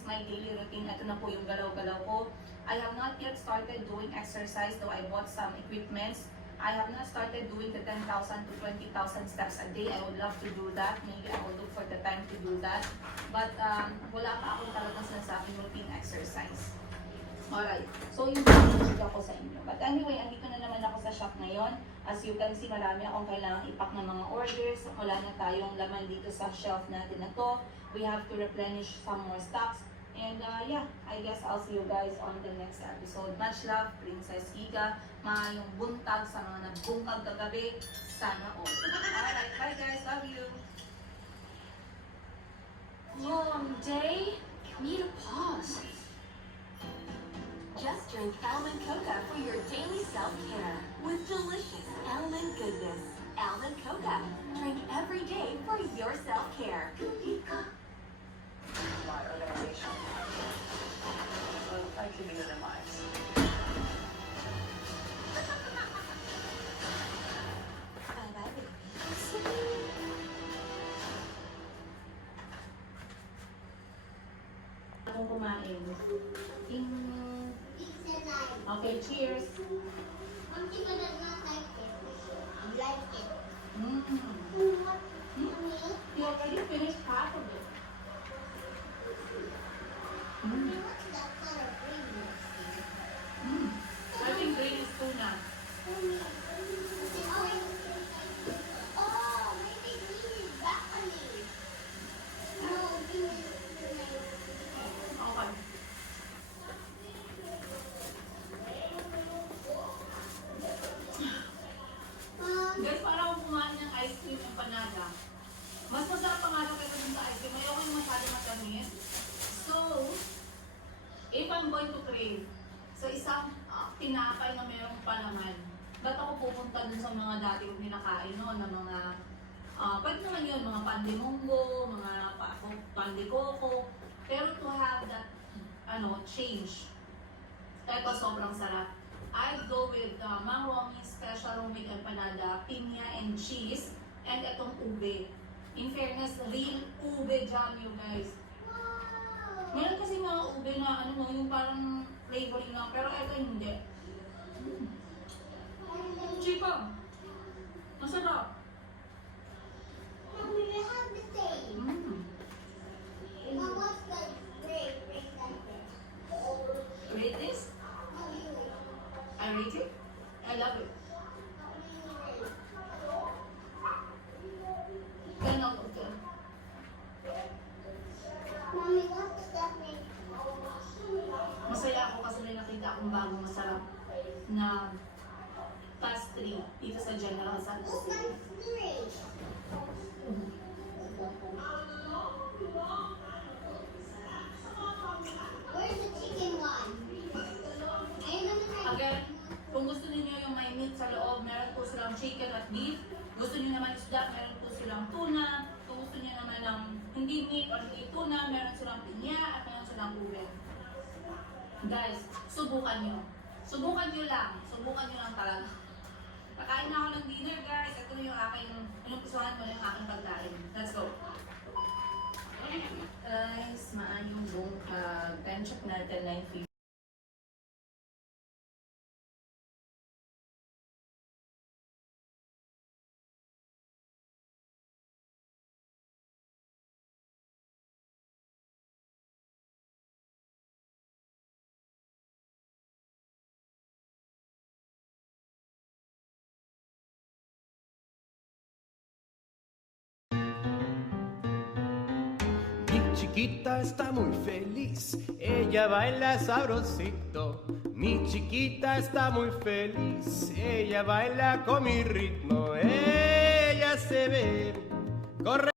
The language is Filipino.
is my daily routine. Ito na po yung galaw-galaw ko. I have not yet started doing exercise, though I bought some equipments. I have not started doing the 10,000 to 20,000 steps a day. I would love to do that. Maybe I will look for the time to do that. But wala pa akong talagang sinasabing routine exercise. Alright, so yung pinag ako sa inyo. But anyway, andito na naman ako sa shop ngayon. As you can see, marami akong kailangang ipak ng mga orders. Wala na tayong laman dito sa shelf natin na to. We have to replenish some more stocks. And yeah, I guess I'll see you guys on the next episode. Much love, Princess Higa. Maayong buntag sa mga nagbungkag kagabi. Sana all. Alright, bye guys. Love you. Long day? Need a pause. Just drink Almond Coca for your daily self-care with delicious almond goodness. Almond Coca. Drink every day for your self-care. My organization will try to minimize. Bye-bye, baby. Akong kumain. Okay, cheers. You already finished half of it. I think green is tuna. Okay. Guys, para akong kumain ng ice cream empanada. Mas masarap pa nga kaysa dun sa ice cream. Ayoko yung masyadong matamis. So, if I'm going to crave sa isang tinapay na mayroong palaman, ba't ako pupunta dun sa mga dati kong pinakain, no? Na mga, pwede naman yun, mga pandemunggo, mga pandekoko. Pero to have that, change. Ito sobrang sarap. I'd go with Mang Romi's special homemade empanada, piña and cheese, and itong ube. In fairness, real ube jam you guys. Meron kasi mga ube na yung parang flavoring lang, pero ito hindi. Chica! Masarap! Rate this? I rate it? I love it. 10 out of 10. Masaya ako kasi may nakita akong bagong masarap na pastry dito sa General Santos. Where's the chicken one? Again, kung gusto niyo yung may meat sa loob, meron po silang chicken at beef. Gusto niyo naman isda, meron po silang tuna. Kung gusto niyo naman ng hindi meat or hindi tuna, meron silang pinya at meron silang ube. Guys, subukan niyo. Subukan niyo lang. Subukan niyo lang talaga. Kakain na ako ng dinner, guys. Ito yung aking, inupusuhan ko na yung aking pagkain. Let's go. Guys, maayong bungkag. Time check natin, 9:50. Mi chiquita está muy feliz, ella baila sabrosito. Mi chiquita está muy feliz, ella baila con mi ritmo. Ella se ve, corre.